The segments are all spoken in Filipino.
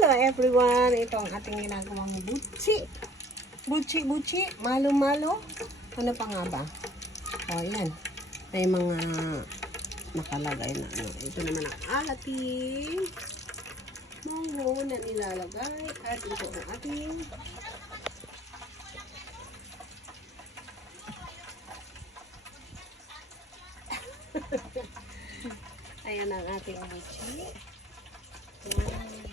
Hello everyone! Ito ang ating ginagawang butsi. Butsi, malo-malo. Ano pa nga ba? O, yan. May mga nakalagay na ano. Ito naman ang ating munggo na nilalagay. At ito ang ating ayan ang ating butsi. Ayan.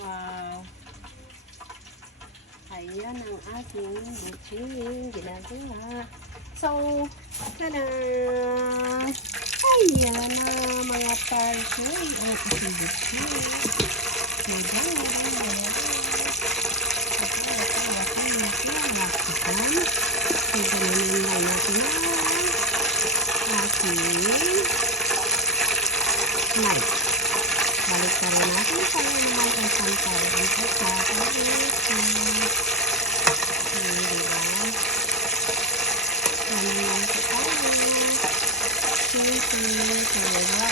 Wow. Ayan ang ating butsi ginagawa. So, tada! Ayan na mga partner. Ang ating butsi. Tada! Nice. Balik na rin natin sa naman kung saan tayo ang pagkakalit. Diba? Naman lang po tayo. Diba?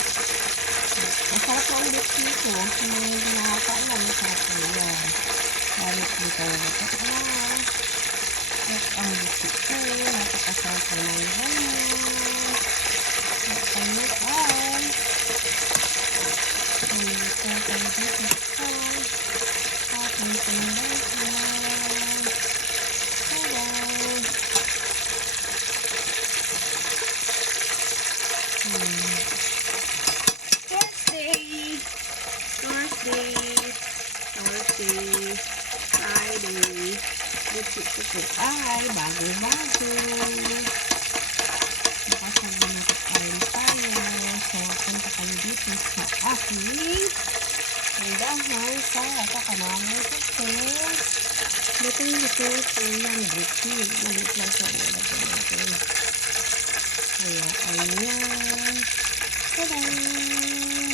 Masarap po ang butsi ko. Nung nakakaalam, masarap po yan. Balik dito ulit ako. At ang butsi ko, napakasarap po ng ganyan. At ang mukhang. Thursday, Friday, butsi ay bago-bago. Nakasagin tayo. So, punta kayo dito sa aking tindahan sa Kakanamay Success. Luto po yung butsi. Maliit lang sa nilagyan natin. Kaya, ayan. Tada!